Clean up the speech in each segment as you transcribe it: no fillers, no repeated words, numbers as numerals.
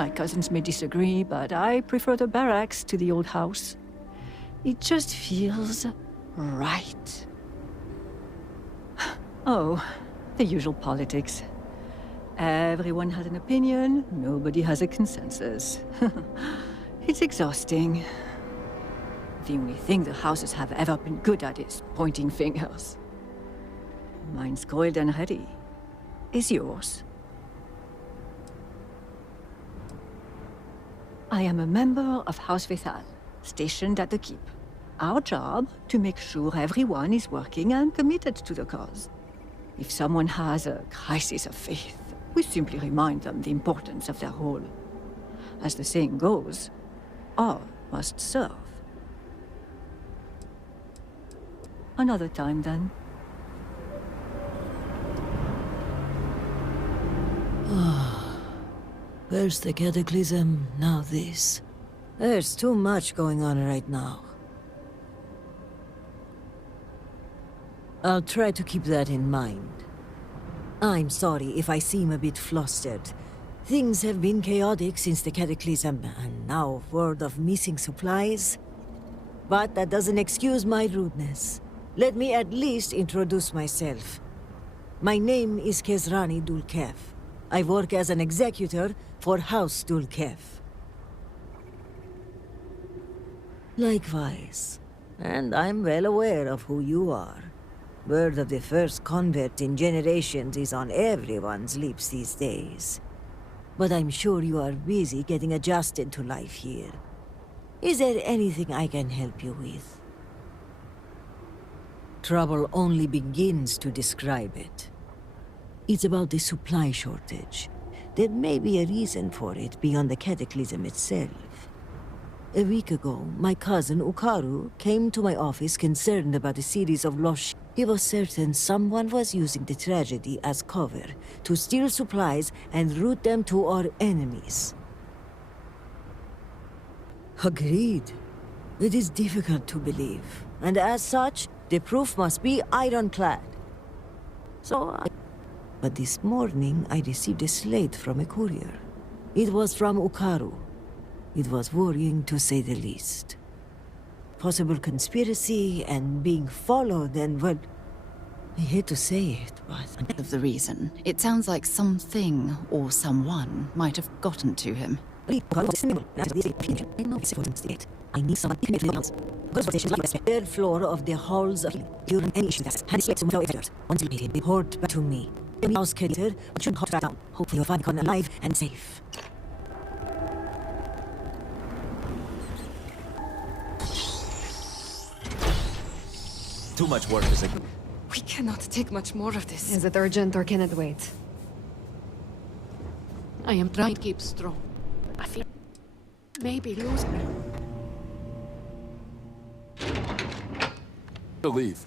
My cousins may disagree, but I prefer the barracks to the old house. It just feels right. Oh, the usual politics. Everyone has an opinion, nobody has a consensus. It's exhausting. The only thing the houses have ever been good at is pointing fingers. Mine's coiled and ready. Is yours? I am a member of House Vethal, stationed at the keep. Our job, to make sure everyone is working and committed to the cause. If someone has a crisis of faith, we simply remind them the importance of their role. As the saying goes, all must serve. Another time, then. First the cataclysm, now this. There's too much going on right now. I'll try to keep that in mind. I'm sorry if I seem a bit flustered. Things have been chaotic since the cataclysm, and now word of missing supplies. But that doesn't excuse my rudeness. Let me at least introduce myself. My name is Qisrani Dul'Kehf. I work as an executor for House Dul'Kehf. Likewise. And I'm well aware of who you are. Word of the first convert in generations is on everyone's lips these days. But I'm sure you are busy getting adjusted to life here. Is there anything I can help you with? Trouble only begins to describe it. It's about the supply shortage. There may be a reason for it beyond the cataclysm itself. A week ago, my cousin Ukaru came to my office concerned about a series of lost. He was certain someone was using the tragedy as cover to steal supplies and route them to our enemies. Agreed. It is difficult to believe, and as such, the proof must be ironclad. But this morning, I received a slate from a courier. It was from Ukaru. It was worrying, to say the least. Possible conspiracy and being followed and, well, I hate to say it, but... Of the reason. It sounds like something or someone might have gotten to him. I need someone to connect with the third floor of the halls of during any issue that's hand slips without effort. Once you meet him, report back to me. The house cater, but should hot down. Hopefully you'll find Con alive and safe. Too much work is it? We cannot take much more of this. Is it urgent or can it wait? I am trying to keep strong. I feel maybe lose me. Believe.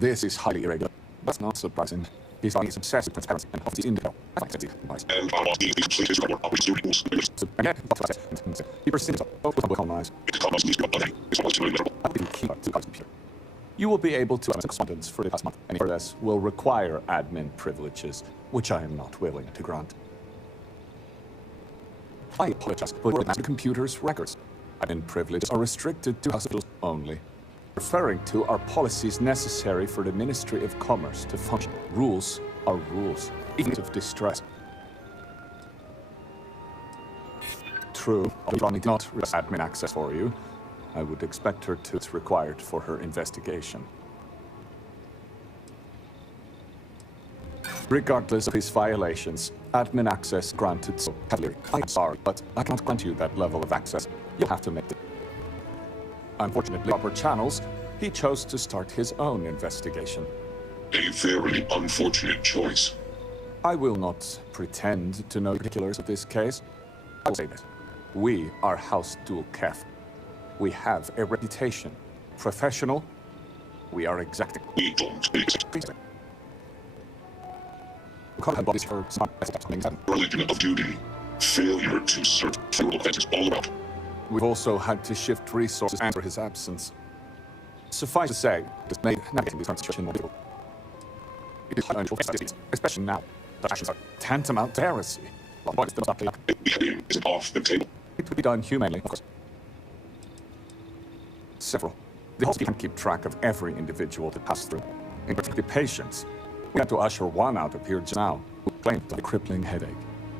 This is highly irregular. That's not surprising. He's on his obsessive transparency and policies in detail. I find sensitive advice. And I was being completed from our rules. Again, he persists both will colonize. You will be able to access correspondence for the past month. Any further will require admin privileges, which I am not willing to grant. I apologize, but the computer's records. Admin privileges are restricted to hospitals only. Referring to are policies necessary for the Ministry of Commerce to function. Rules are rules, even of distress. True, Ronnie did not request admin access for you. I would expect her to. It's required for her investigation. Regardless of his violations, admin access granted so heavily. I'm sorry, but I cannot grant you that level of access. You'll have to make it. Unfortunately, proper channels, he chose to start his own investigation. A very unfortunate choice. I will not pretend to know the particulars of this case. I will say this. We are House Dul'Kehf. We have a reputation. Professional, we are exacting. We don't accept. Religion of duty. Failure to serve. That is all about. We've also had to shift resources for his absence. Suffice to say, this made navigating this situation more difficult. It is unusual, especially now. The actions are tantamount to heresy. What is the most Beheading is off the table. It would be done humanely, of course. Several. The whole can't keep track of every individual that passed through, in particular patients. We had to usher one out of here just now, who claimed a crippling headache.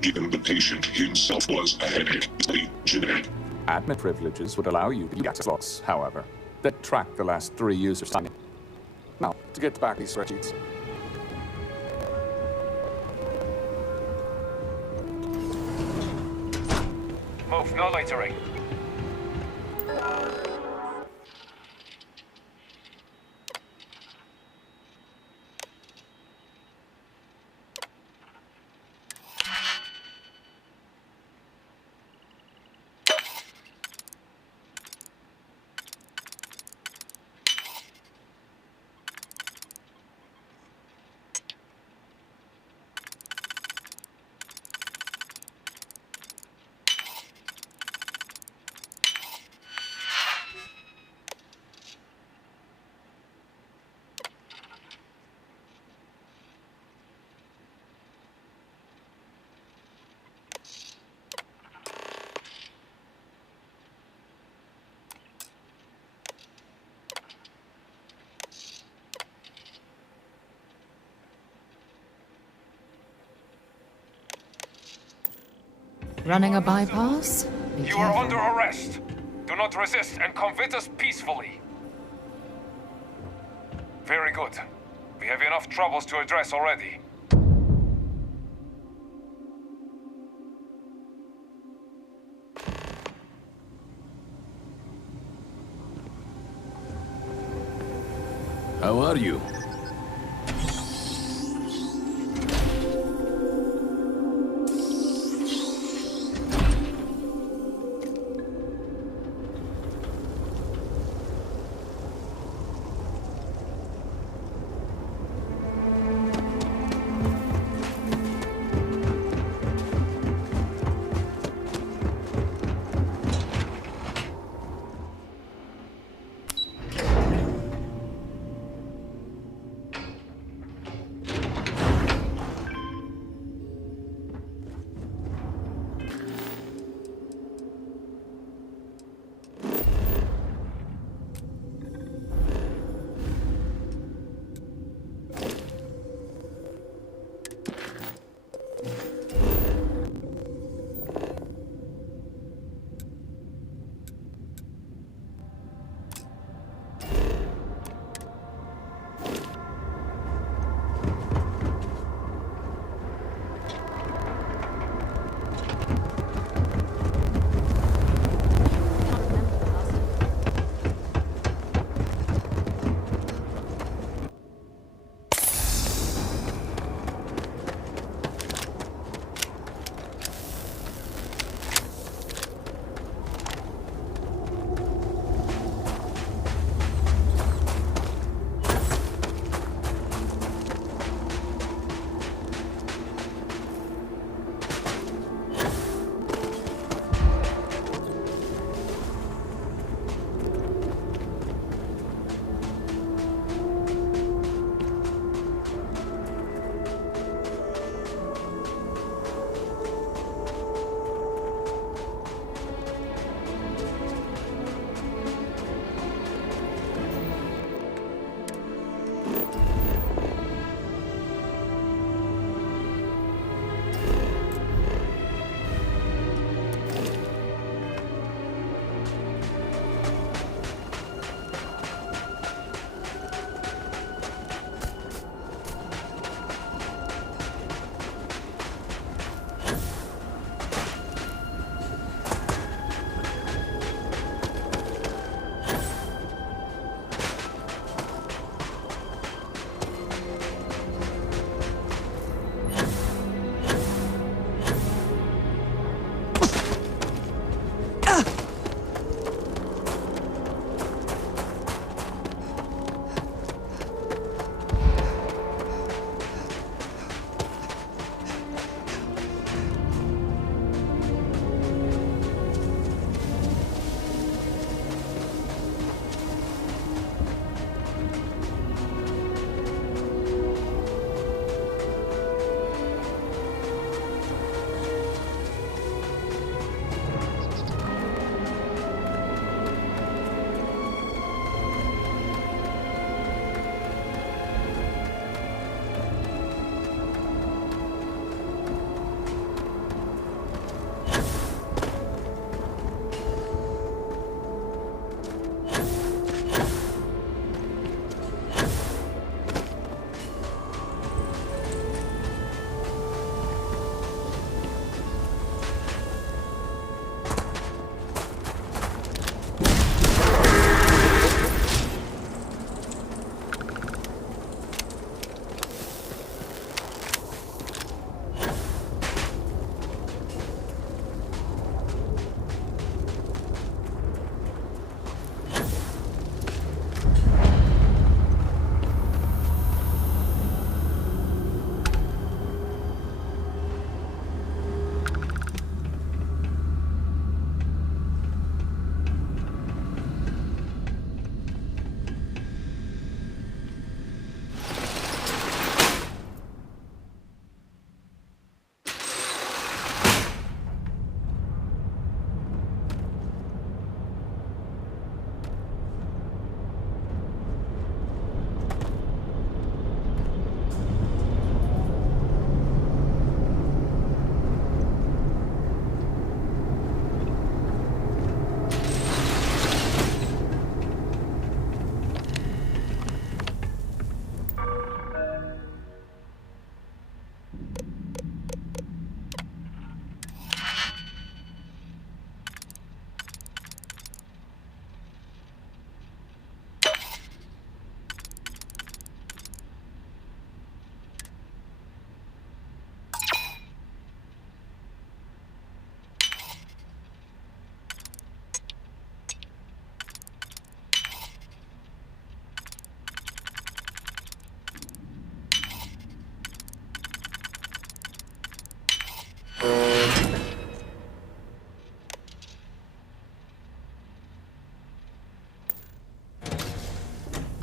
Even the patient himself was a headache. It's genetic. Admin privileges would allow you to get access logs, however, that track the last 3 users signing. Now, to get back these spreadsheets. Move, no loitering. Running a bypass? Be You are careful. under arrest. Do not resist and come with us peacefully. Very good. We have enough troubles to address already. How are you?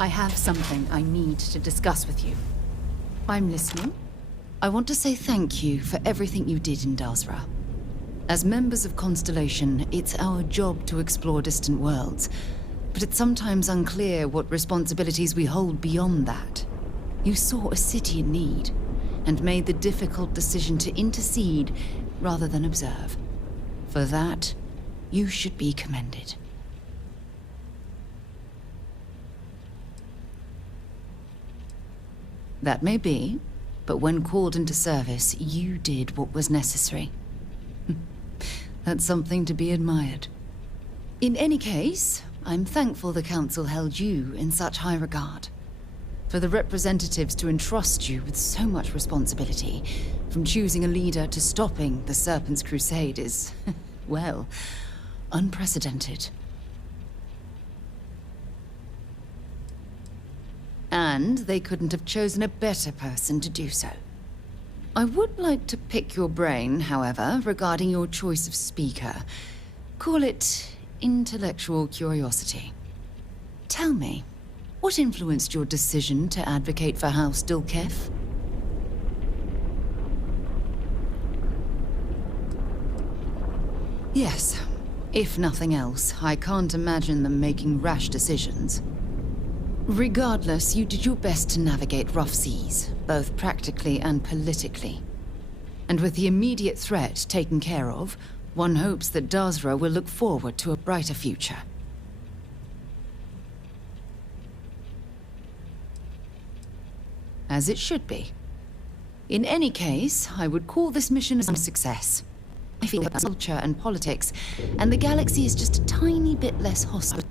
I have something I need to discuss with you. I'm listening. I want to say thank you for everything you did in Dazra. As members of Constellation, it's our job to explore distant worlds, but it's sometimes unclear what responsibilities we hold beyond that. You saw a city in need, and made the difficult decision to intercede rather than observe. For that, you should be commended. That may be, but when called into service, you did what was necessary. That's something to be admired. In any case, I'm thankful the Council held you in such high regard. For the representatives to entrust you with so much responsibility, from choosing a leader to stopping the Serpent's Crusade is, well, unprecedented. And they couldn't have chosen a better person to do so. I would like to pick your brain, however, regarding your choice of speaker. Call it intellectual curiosity. Tell me, what influenced your decision to advocate for House Dul'Kehf? Yes. If nothing else, I can't imagine them making rash decisions. Regardless, you did your best to navigate rough seas, both practically and politically. And with the immediate threat taken care of, one hopes that Dazra will look forward to a brighter future. As it should be. In any case, I would call this mission a success. I feel about culture and politics, and the galaxy is just a tiny bit less hostile.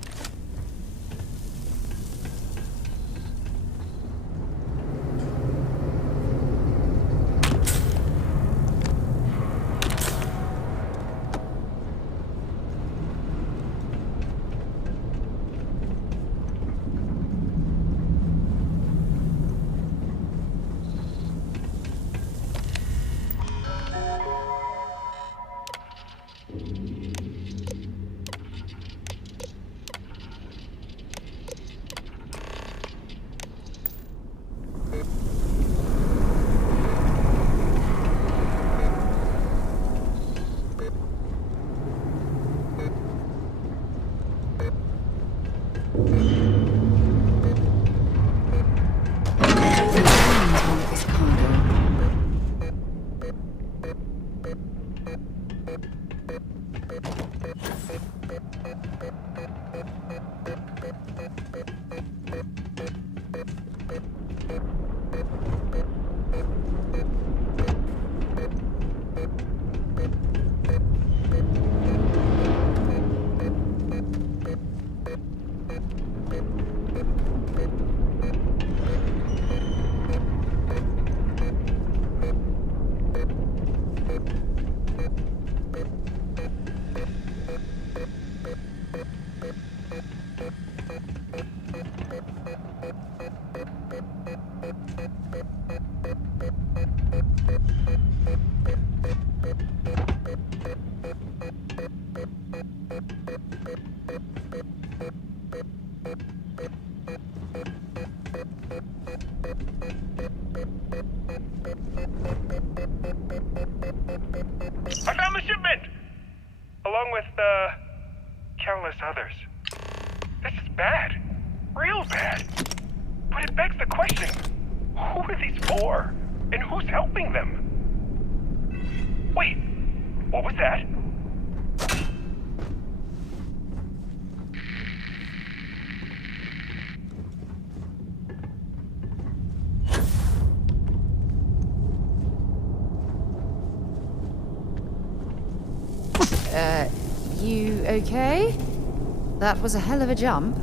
I found the shipment! Along with, countless others. This is bad. Real bad. But it begs the question, who are these for? And who's helping them? Wait, what was that? You okay? That was a hell of a jump.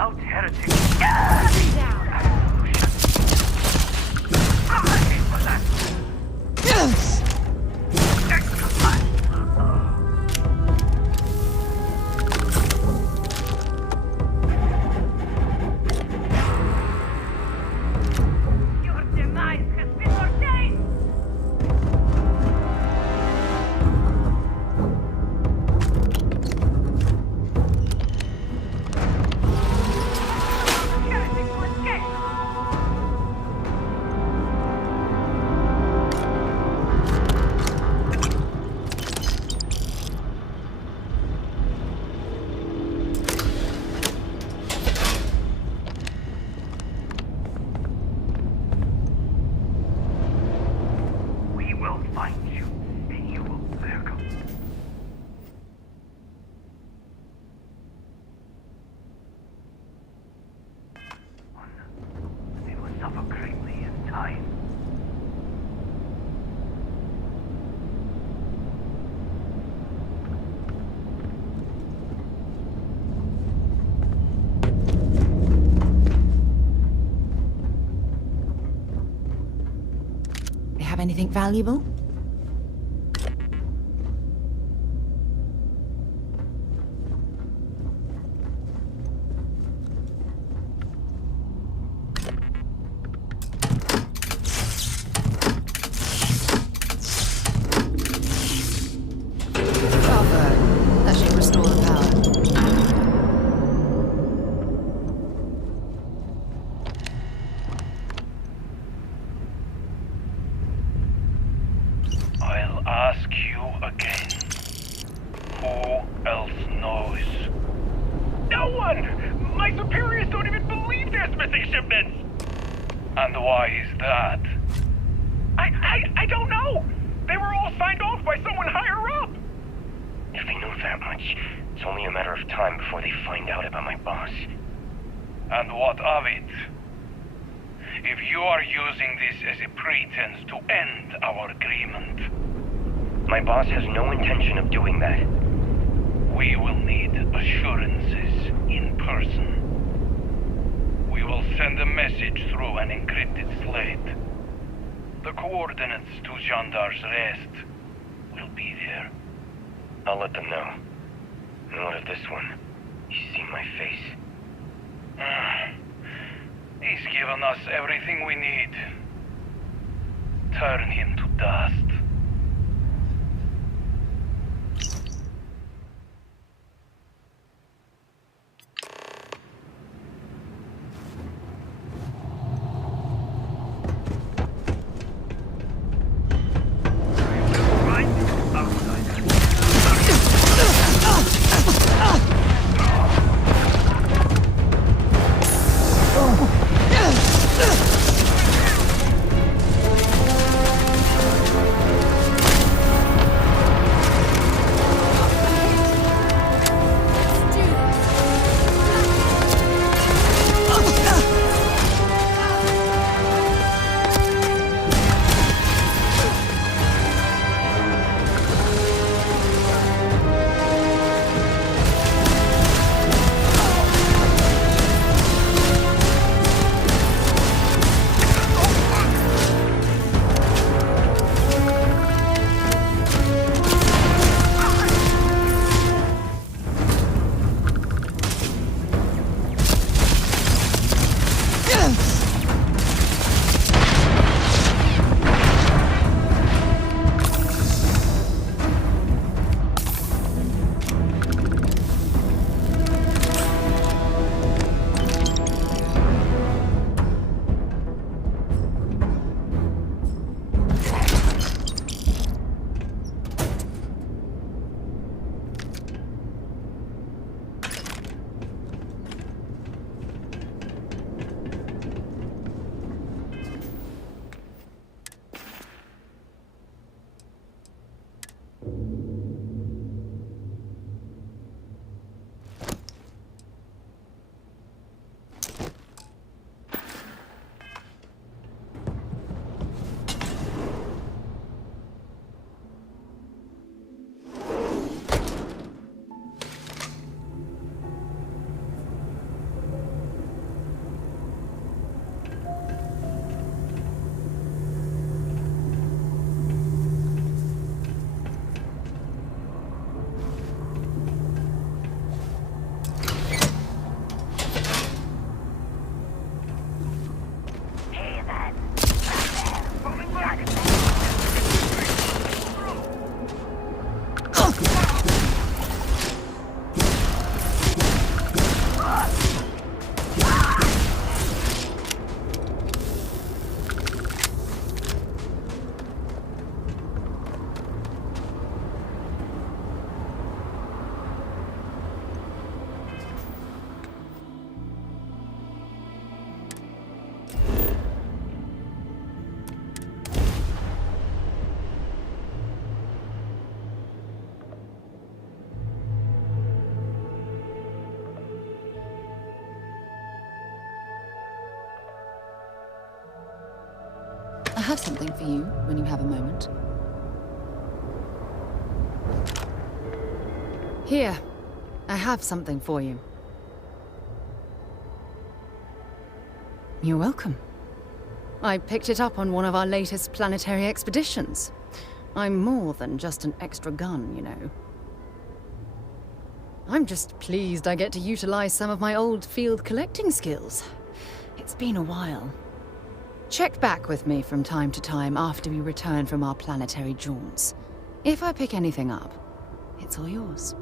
Out, heretic! Get down! Your demise has been ordained! Heretic will escape! We will find you, and you will bear them. They will suffer greatly in time. They have anything valuable? Bravo. That should restore the power. I'll ask you again. Who else knows? No one! My superiors don't even believe there's missing shipments! And why is that? I don't know! They were all signed off by someone higher up! If they know that much, it's only a matter of time before they find out about my boss. And what of it? If you are using this as a pretense to end our agreement, My boss has no intention of doing that. we will need assurances in person. We will send a message through an encrypted slate. The coordinates to Gendar's rest will be there. I'll let them know. And what of this one? He's seen my face. He's given us everything we need. Turn him to dust. I have something for you when you have a moment. Here, I have something for you. You're welcome. I picked it up on one of our latest planetary expeditions. I'm more than just an extra gun, you know. I'm just pleased I get to utilize some of my old field collecting skills. It's been a while. Check back with me from time to time after we return from our planetary jaunts. If I pick anything up, it's all yours.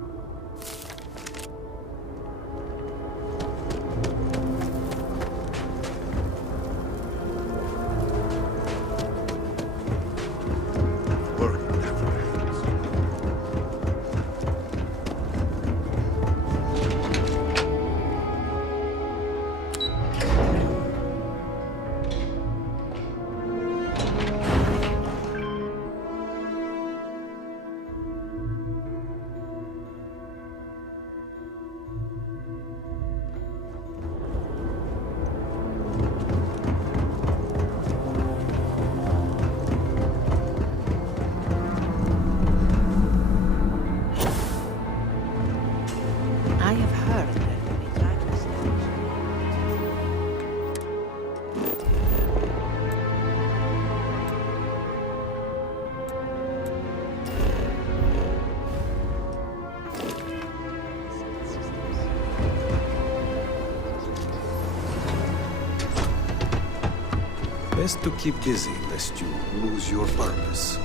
Best to keep busy lest you lose your purpose,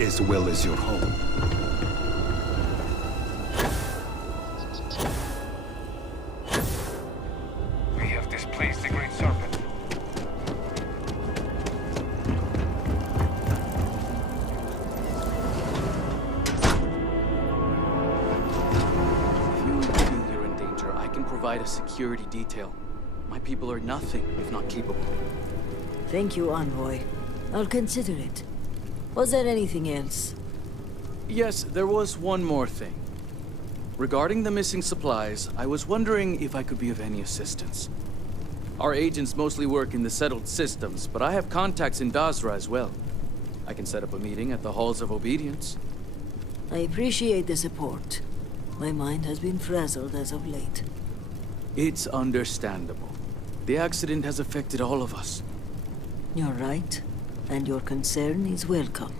as well as your home. We have displaced the Great Serpent. If you feel you're in danger, I can provide a security detail. My people are nothing if not capable. Thank you, Envoy. I'll consider it. Was there anything else? Yes, there was one more thing. Regarding the missing supplies, I was wondering if I could be of any assistance. Our agents mostly work in the settled systems, but I have contacts in Dazra as well. I can set up a meeting at the Halls of Obedience. I appreciate the support. My mind has been frazzled as of late. It's understandable. The accident has affected all of us. You're right, and your concern is welcome.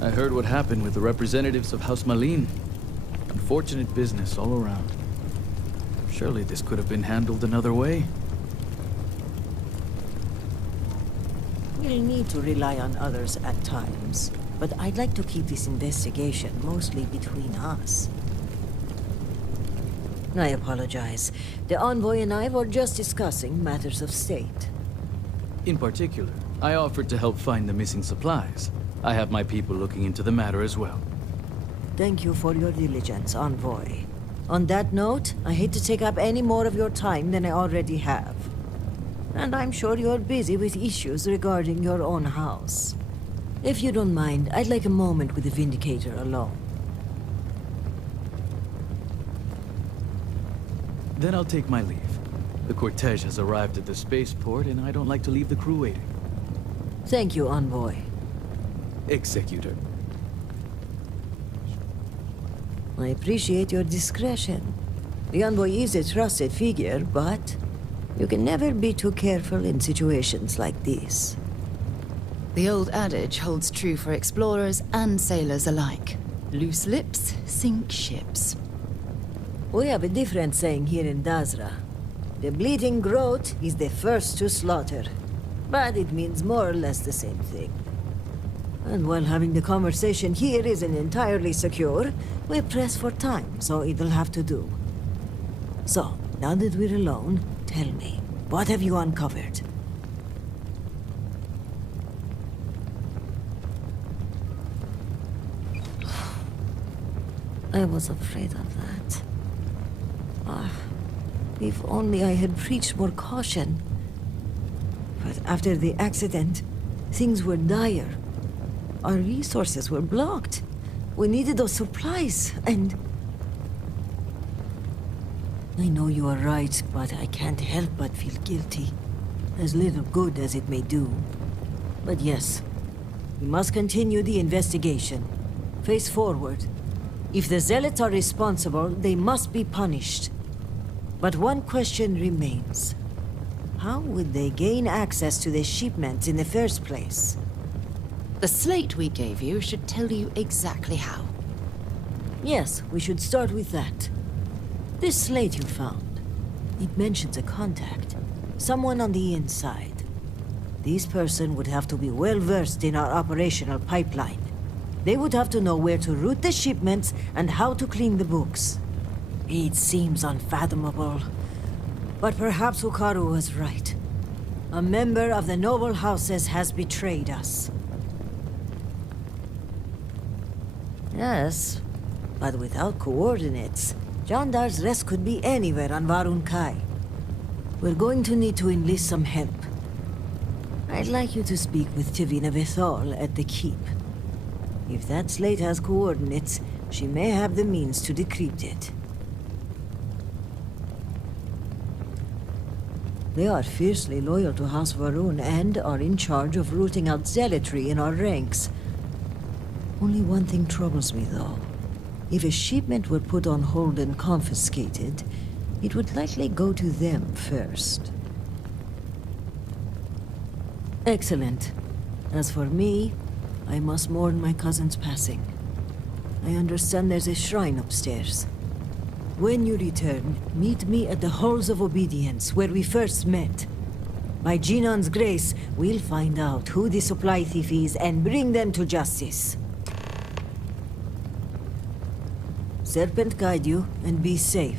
I heard what happened with the representatives of House Malin. Unfortunate business all around. Surely this could have been handled another way. We'll need to rely on others at times, but I'd like to keep this investigation mostly between us. I apologize. The Envoy and I were just discussing matters of state. In particular, I offered to help find the missing supplies. I have my people looking into the matter as well. Thank you for your diligence, Envoy. On that note, I hate to take up any more of your time than I already have. And I'm sure you're busy with issues regarding your own house. If you don't mind, I'd like a moment with the Vindicator alone. Then I'll take my leave. The cortege has arrived at the spaceport, and I don't like to leave the crew waiting. Thank you, Envoy. Executor. I appreciate your discretion. The Envoy is a trusted figure, but you can never be too careful in situations like this. The old adage holds true for explorers and sailors alike. Loose lips sink ships. We have a different saying here in Dazra. The bleeding groat is the first to slaughter. But it means more or less the same thing. And while having the conversation here isn't entirely secure, we press for time, so it'll have to do. So, now that we're alone, tell me, what have you uncovered? I was afraid of that. If only I had preached more caution. But after the accident, things were dire. Our resources were blocked. We needed those supplies, and I know you are right, but I can't help but feel guilty. As little good as it may do. But yes, we must continue the investigation. Face forward. If the Zealots are responsible, they must be punished. But one question remains. How would they gain access to the shipments in the first place? The slate we gave you should tell you exactly how. Yes, we should start with that. This slate you found, it mentions a contact. Someone on the inside. This person would have to be well versed in our operational pipeline. They would have to know where to route the shipments and how to clean the books. It seems unfathomable. But perhaps Ukaru was right. A member of the noble houses has betrayed us. Yes, but without coordinates, Jandar's rest could be anywhere on Varun Kai. We're going to need to enlist some help. I'd like you to speak with Tivina Bethal at the Keep. If that slate has coordinates, she may have the means to decrypt it. They are fiercely loyal to House Varun and are in charge of rooting out zealotry in our ranks. Only one thing troubles me, though. If a shipment were put on hold and confiscated, it would likely go to them first. Excellent. As for me, I must mourn my cousin's passing. I understand there's a shrine upstairs. When you return, meet me at the Halls of Obedience, where we first met. By Jinan's grace, we'll find out who the supply thief is and bring them to justice. Serpent guide you, and be safe.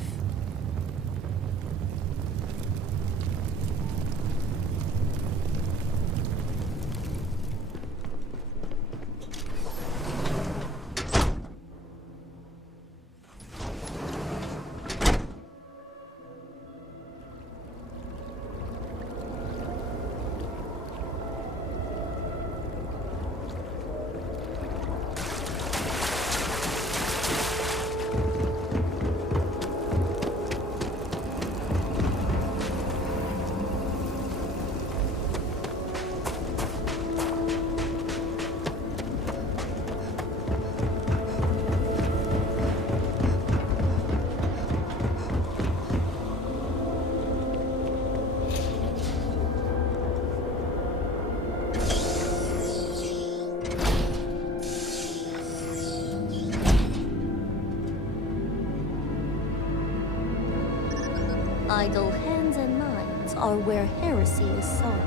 Idle hands and minds are where heresy is sown.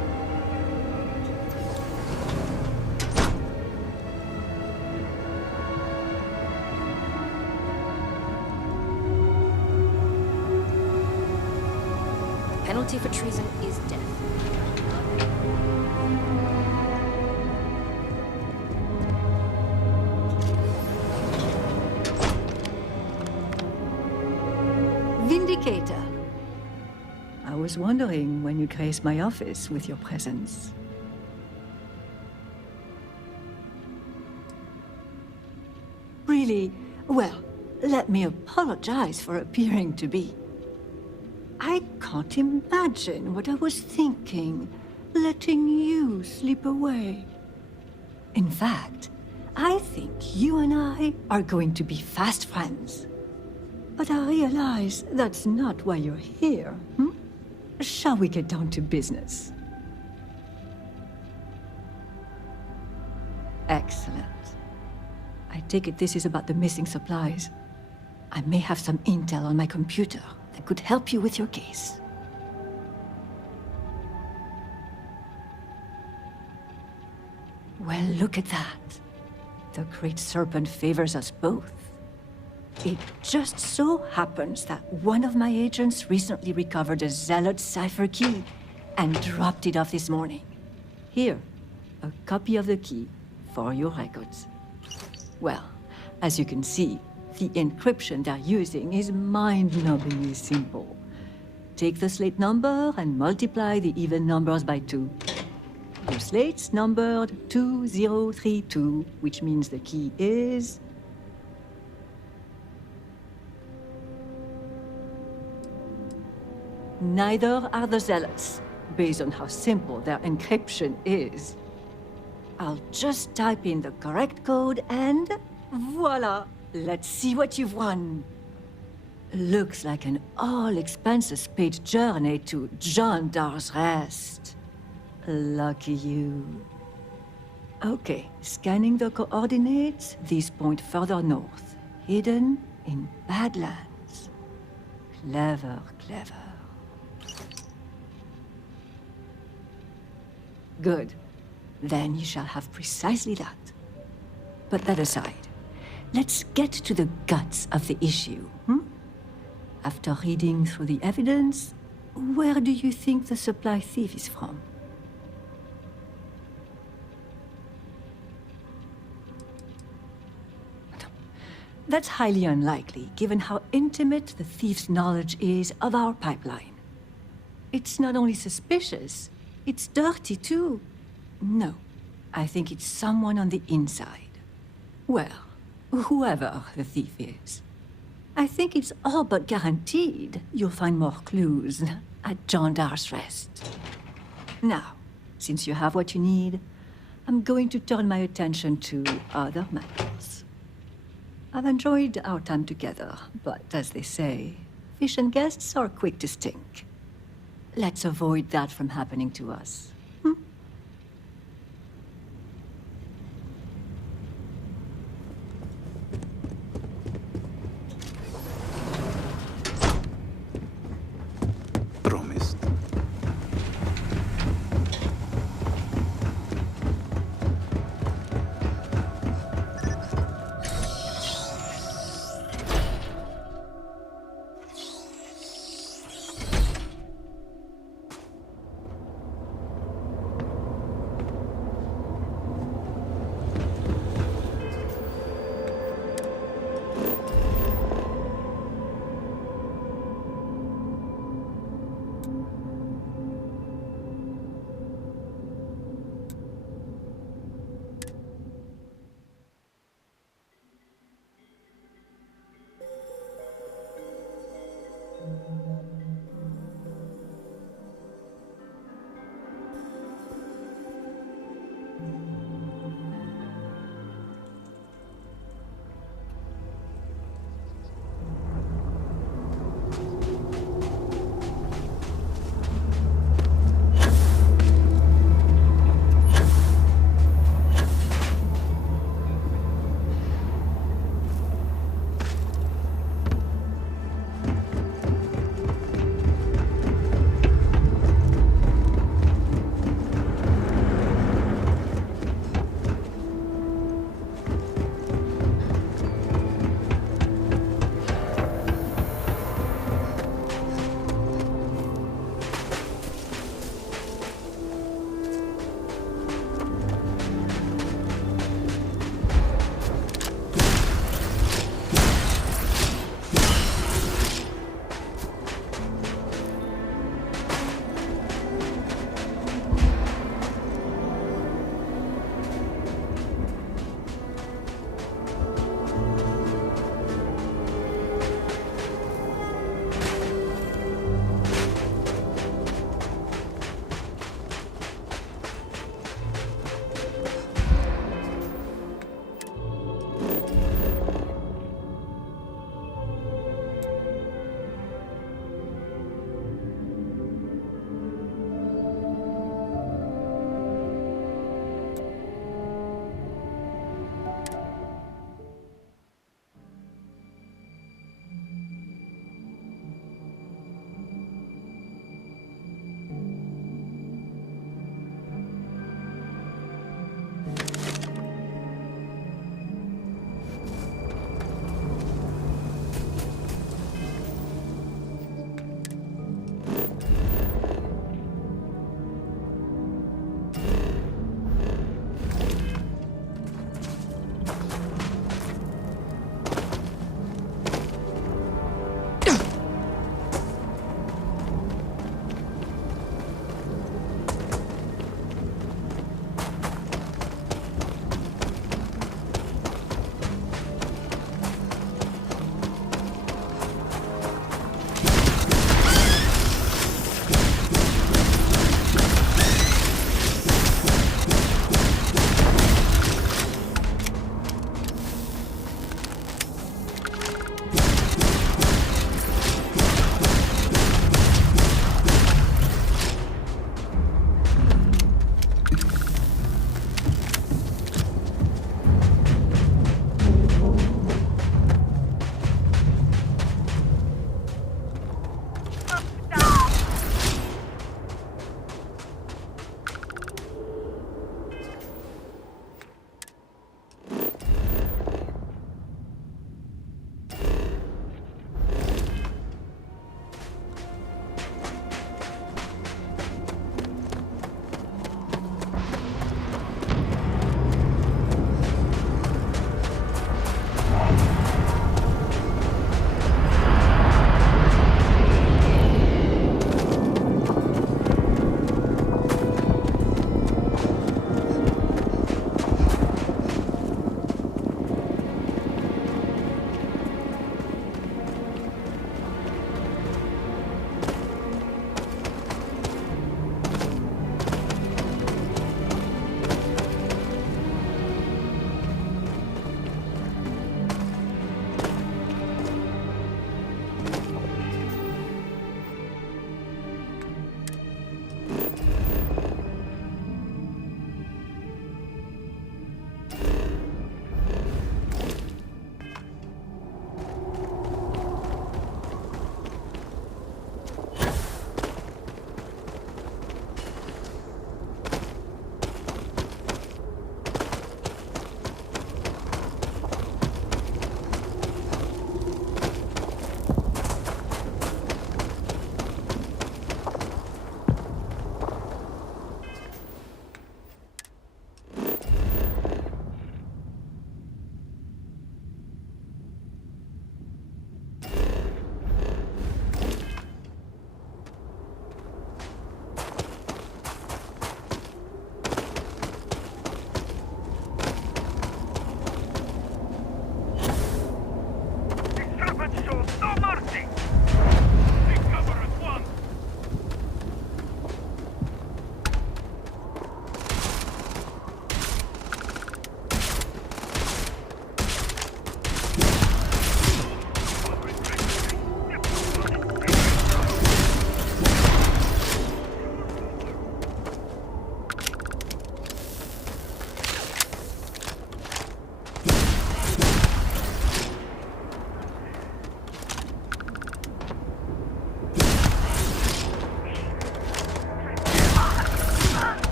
Penalty for treason is death. Vindicator. I was wondering when you'd grace my office with your presence. Really? Well, let me apologize for appearing to be. I can't imagine what I was thinking, letting you slip away. In fact, I think you and I are going to be fast friends. But I realize that's not why you're here, hmm? Shall we get down to business? Excellent. I take it this is about the missing supplies. I may have some intel on my computer that could help you with your case. Well, look at that. The Great Serpent favors us both. It just so happens that one of my agents recently recovered a Zealot cipher key and dropped it off this morning. Here, a copy of the key for your records. Well, as you can see, the encryption they're using is mind-numbingly simple. Take the slate number and multiply the even numbers by 2. Your slate's numbered 2032, which means the key is... Neither are the Zealots, based on how simple their encryption is. I'll just type in the correct code and voila! Let's see what you've won. Looks like an all-expenses-paid journey to John Dar's Rest. Lucky you. Okay, scanning the coordinates, these point further north, hidden in Badlands. Clever, clever. Good. Then you shall have precisely that. But that aside, let's get to the guts of the issue, After reading through the evidence, where do you think the supply thief is from? That's highly unlikely, given how intimate the thief's knowledge is of our pipeline. It's not only suspicious, it's dirty too. No, I think it's someone on the inside. Well, whoever the thief is. I think it's all but guaranteed you'll find more clues at John Dar's Rest. Now, since you have what you need, I'm going to turn my attention to other matters. I've enjoyed our time together, but as they say, fish and guests are quick to stink. Let's avoid that from happening to us. Promised.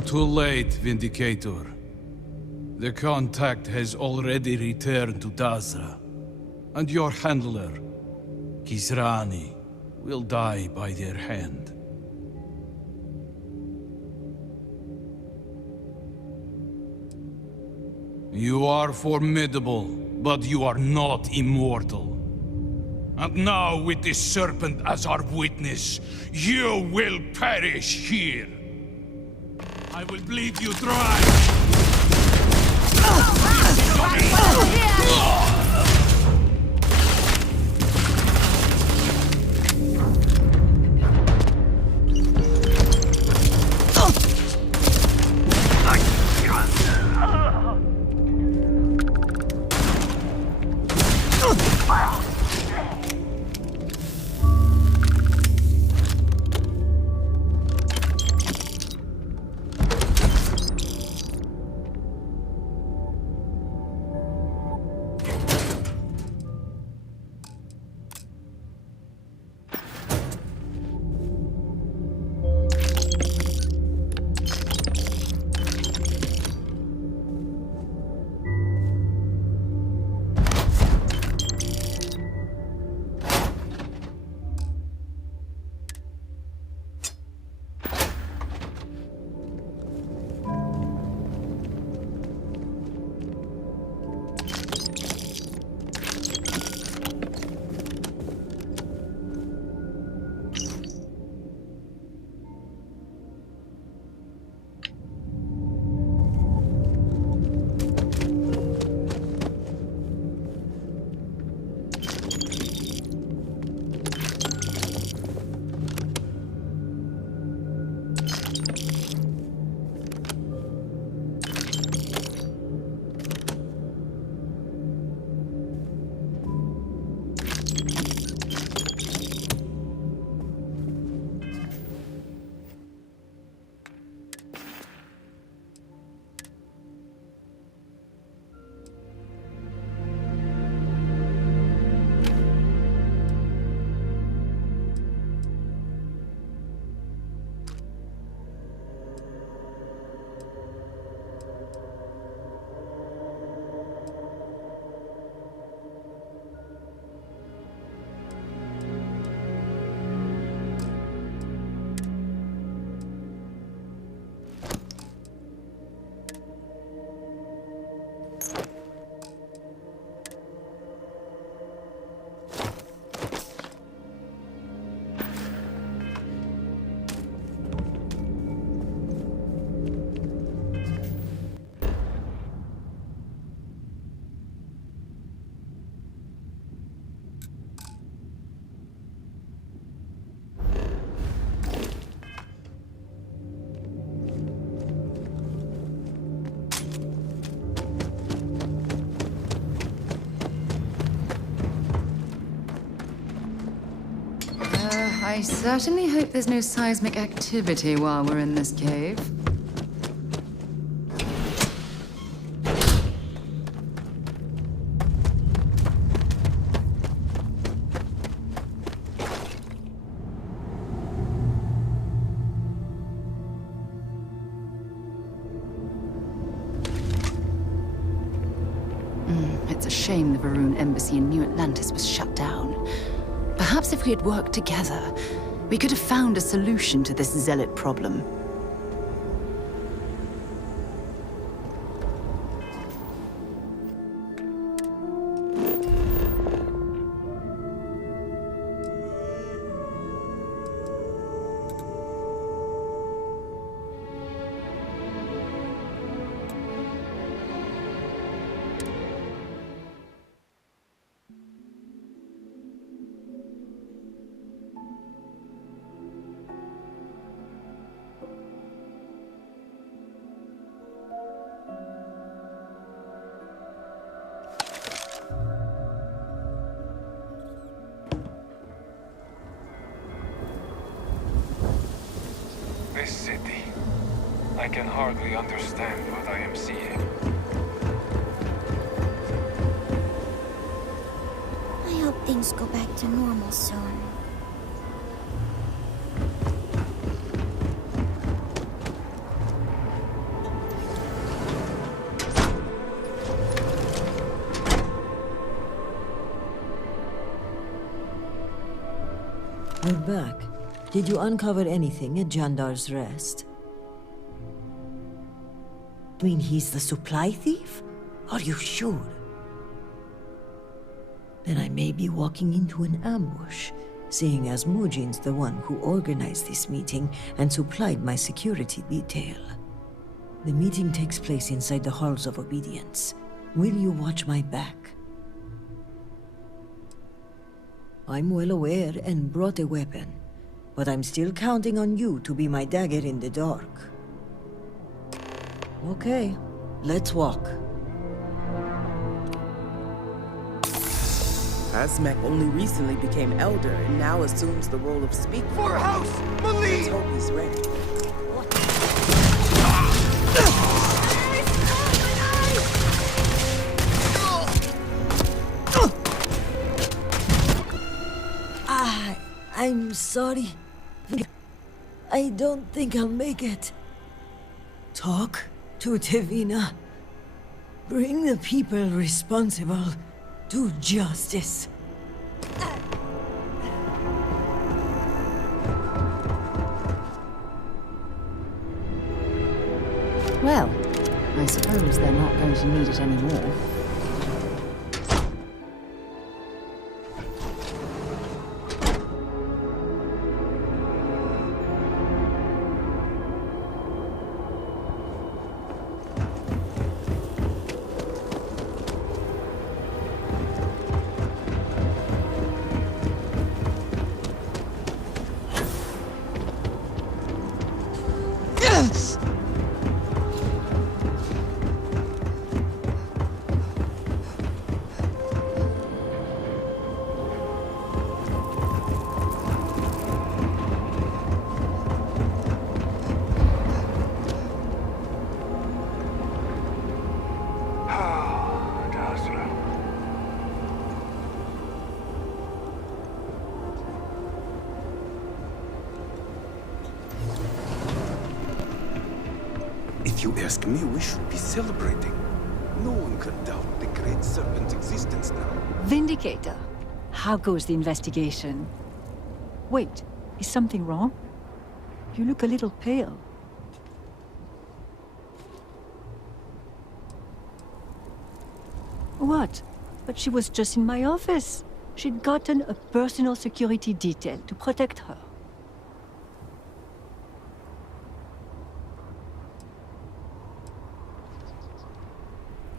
You're too late, Vindicator. The contact has already returned to Dazra. And your handler, Qisrani, will die by their hand. You are formidable, but you are not immortal. And now, with this serpent as our witness, you will perish here. I will bleed you dry. I certainly hope there's no seismic activity while we're in this cave. It's a shame the Varun embassy in New Atlantis was shut down. Perhaps if we had worked together, we could have found a solution to this zealot problem. This city. I can hardly understand what I am seeing. I hope things go back to normal soon. You're back. Did you uncover anything at Jandar's Rest? You mean he's the supply thief? Are you sure? Then I may be walking into an ambush, seeing as Mujin's the one who organized this meeting and supplied my security detail. The meeting takes place inside the Halls of Obedience. Will you watch my back? I'm well aware and brought a weapon, but I'm still counting on you to be my dagger in the dark. Okay, let's walk. Azmek only recently became elder and now assumes the role of speaker. For House! Let's hope he's ready. I'm sorry. I don't think I'll make it. Talk to Tevina. Bring the people responsible to justice. Well, I suppose they're not going to need it anymore. If you ask me, we should be celebrating. No one can doubt the Great Serpent's existence now. Vindicator, how goes the investigation? Wait, is something wrong? You look a little pale. What? But she was just in my office. She'd gotten a personal security detail to protect her.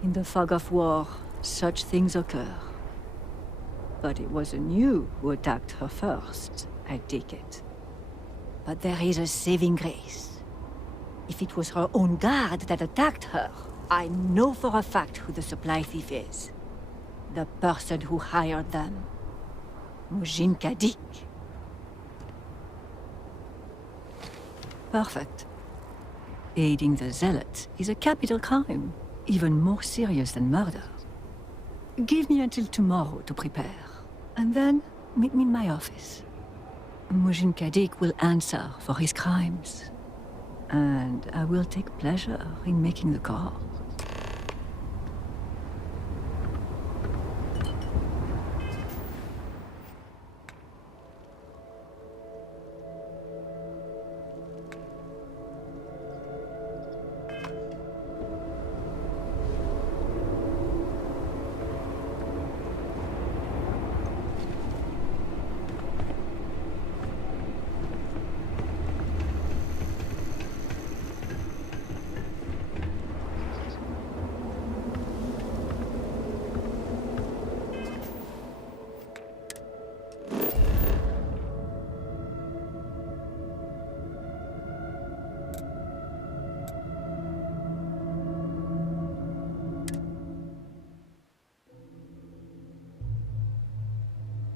In the fog of war, such things occur. But it wasn't you who attacked her first, I take it. But there is a saving grace. If it was her own guard that attacked her, I know for a fact who the supply thief is. The person who hired them. Mujin Kadik. Perfect. Aiding the zealot is a capital crime. Even more serious than murder. Give me until tomorrow to prepare, and then meet me in my office. Mujin Kadik will answer for his crimes, and I will take pleasure in making the call.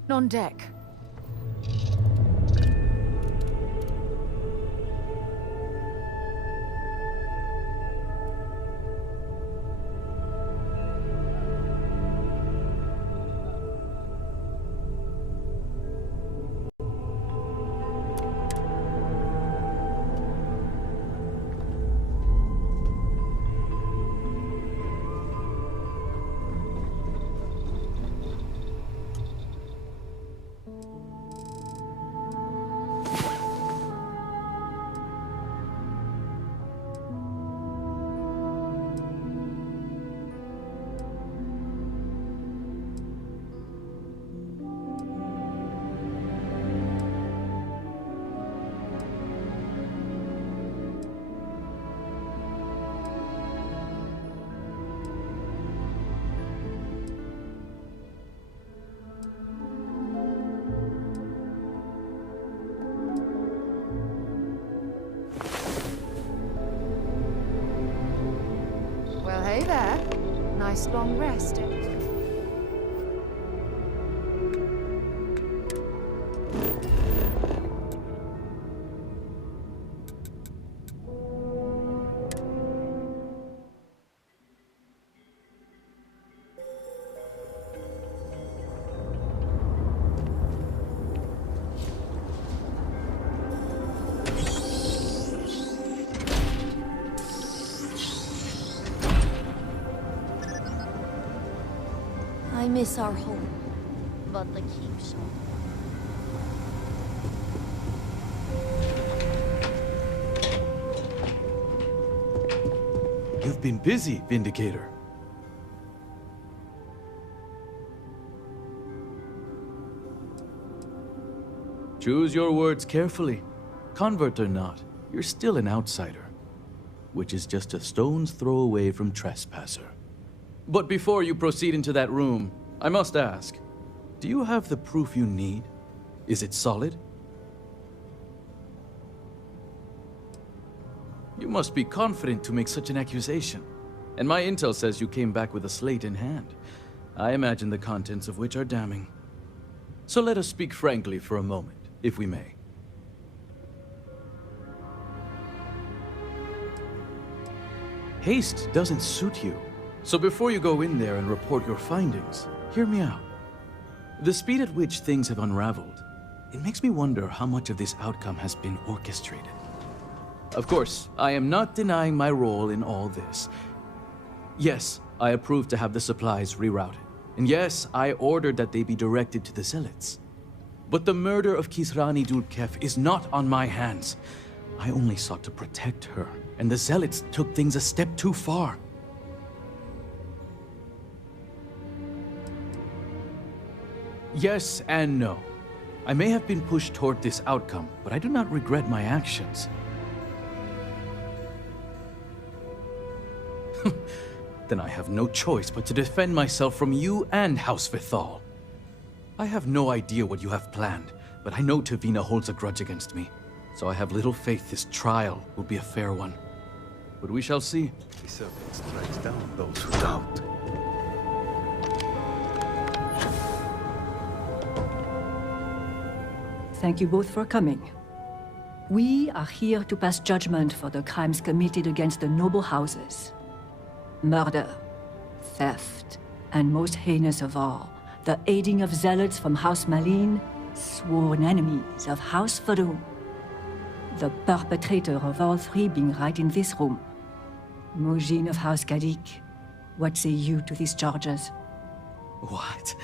On deck. Stay there. Nice long rest. I miss our home, but the keep shall. You've been busy, Vindicator. Choose your words carefully. Convert or not, you're still an outsider, which is just a stone's throw away from trespasser. But before you proceed into that room, I must ask, do you have the proof you need? Is it solid? You must be confident to make such an accusation. And my intel says you came back with a slate in hand. I imagine the contents of which are damning. So let us speak frankly for a moment, if we may. Haste doesn't suit you. So before you go in there and report your findings, hear me out. The speed at which things have unraveled, it makes me wonder how much of this outcome has been orchestrated. Of course, I am not denying my role in all this. Yes, I approved to have the supplies rerouted. And yes, I ordered that they be directed to the Zealots. But the murder of Qisrani Dul'Kehf is not on my hands. I only sought to protect her, and the Zealots took things a step too far. Yes and no. I may have been pushed toward this outcome, but I do not regret my actions. Then I have no choice but to defend myself from you and House Vithal. I have no idea what you have planned, but I know Tavina holds a grudge against me, so I have little faith this trial will be a fair one. But we shall see. The serpent strikes down those who doubt. Thank you both for coming. We are here to pass judgment for the crimes committed against the noble houses. Murder, theft, and most heinous of all, the aiding of zealots from House Malin, sworn enemies of House Faroum. The perpetrator of all three being right in this room. Mujin of House Kadik, what say you to these charges? What?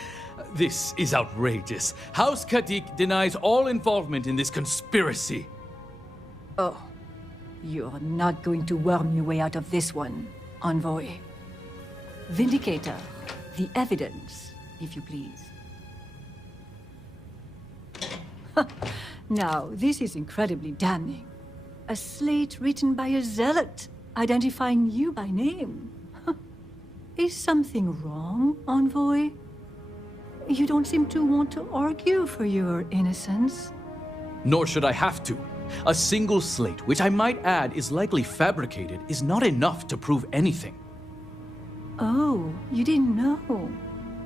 This is outrageous. House Kadik denies all involvement in this conspiracy. Oh, you're not going to worm your way out of this one, Envoy. Vindicator, the evidence, if you please. Now, this is incredibly damning. A slate written by a zealot, identifying you by name. Is something wrong, Envoy? You don't seem to want to argue for your innocence. Nor should I have to. A single slate, which I might add is likely fabricated, is not enough to prove anything. Oh, you didn't know.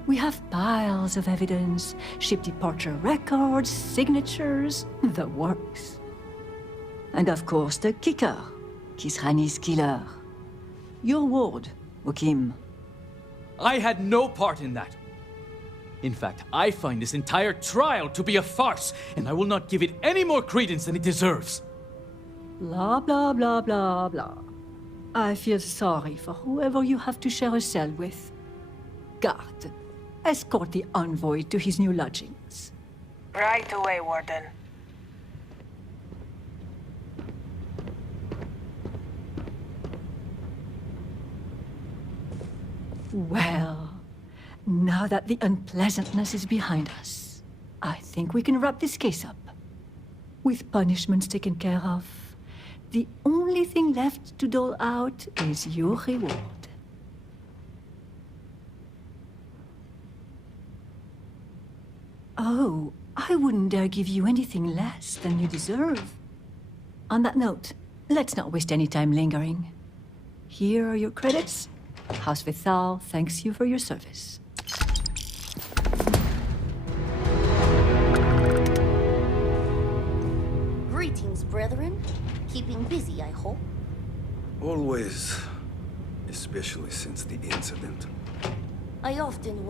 We have piles of evidence, ship departure records, signatures, the works. And of course the kicker, Qisrani's killer. Your ward, Wakim. I had no part in that. In fact, I find this entire trial to be a farce, and I will not give it any more credence than it deserves. Blah, blah, blah, blah, blah. I feel sorry for whoever you have to share a cell with. Guard, escort the envoy to his new lodgings. Right away, Warden. Well, now that the unpleasantness is behind us, I think we can wrap this case up. With punishments taken care of, the only thing left to dole out is your reward. Oh, I wouldn't dare give you anything less than you deserve. On that note, let's not waste any time lingering. Here are your credits. House Vithal thanks you for your service. Greetings, brethren. Keeping busy, I hope. Always. Especially since the incident. I often